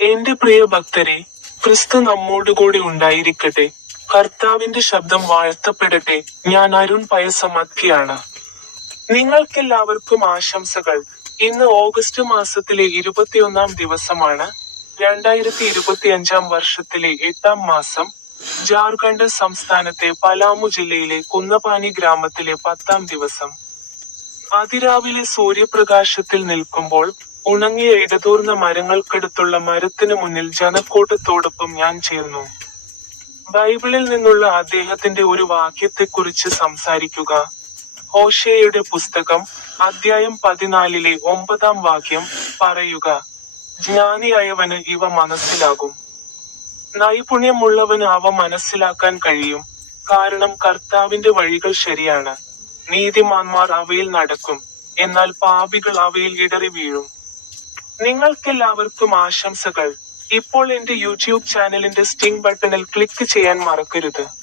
എന്റെ പ്രിയ ഭക്തരെ ക്രിസ്തു നമ്മോടുകൂടി ഉണ്ടായിരിക്കട്ടെ. കർത്താവിന്റെ ശബ്ദം വാഴ്ത്തപ്പെടട്ടെ. ഞാൻ അരുൺ പയസമദ്യാണ് നിങ്ങൾക്കെല്ലാവർക്കും ആശംസകൾ. ഇന്ന് ഓഗസ്റ്റ് മാസത്തിലെ ഇരുപത്തിയൊന്നാം ദിവസമാണ്. രണ്ടായിരത്തി ഇരുപത്തി അഞ്ചാം വർഷത്തിലെ എട്ടാം മാസം. ജാർഖണ്ഡ് സംസ്ഥാനത്തെ പലാമു ജില്ലയിലെ കുന്നപാനി ഗ്രാമത്തിലെ പത്താം ദിവസം. അതിരാവിലെ സൂര്യപ്രകാശത്തിൽ നിൽക്കുമ്പോൾ ഉണങ്ങിയ ഇടതൂർന്ന മരങ്ങൾക്കടുത്തുള്ള മരത്തിനു മുന്നിൽ ജനക്കൂട്ടത്തോടൊപ്പം ഞാൻ ചേർന്നു. ബൈബിളിൽ നിന്നുള്ള അദ്ദേഹത്തിന്റെ ഒരു വാക്യത്തെക്കുറിച്ച് സംസാരിക്കുക. ഹോഷയുടെ പുസ്തകം അദ്ധ്യായം പതിനാലിലെ ഒമ്പതാം വാക്യം പറയുക. ജ്ഞാനിയായവന് ഇവ മനസ്സിലാകും. നൈപുണ്യമുള്ളവന് അവ മനസ്സിലാക്കാൻ കഴിയും. കാരണം കർത്താവിന്റെ വഴികൾ ശരിയാണ്. നീതിമാന്മാർ അവയിൽ നടക്കും. എന്നാൽ പാപികൾ അവയിൽ ഇടറി വീഴും. നിങ്ങൾക്കെല്ലാവർക്കും ആശംസകൾ. ഇപ്പോൾ എന്റെ യൂട്യൂബ് ചാനലിന്റെ സ്റ്റിംഗ് ബട്ടണിൽ ക്ലിക്ക് ചെയ്യാൻ മറക്കരുത്.